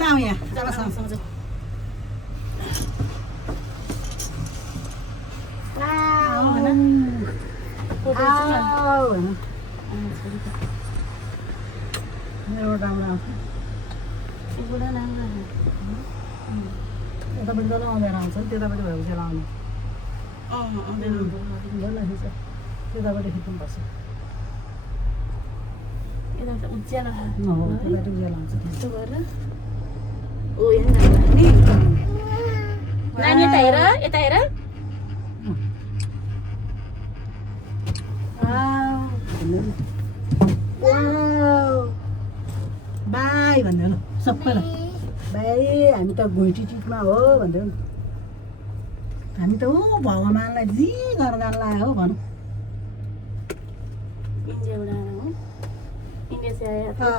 लाऊ यहाँ जामासँग जाऊ मेरो राम्रो आउँछ यतापट्टि त लाउँदैन आउँछ त्यतापट्टि भएको चाहिँ लाउने त्यतापट्टि खिच्नुपर्छ उज्यालो त्यतापट्टि उज्यालो आउँछ यस्तो गरेर ओ यहाँ नि नानी यता हेर बाई भन्दै ल सबैलाई बाई हामी त घुइटी चिटमा हो भन्दै हामी त ऊ भगवान्लाई जी गर्न जान लाग्यो हो भनौँ इन्डियाबाट हो इन्डिया से आया था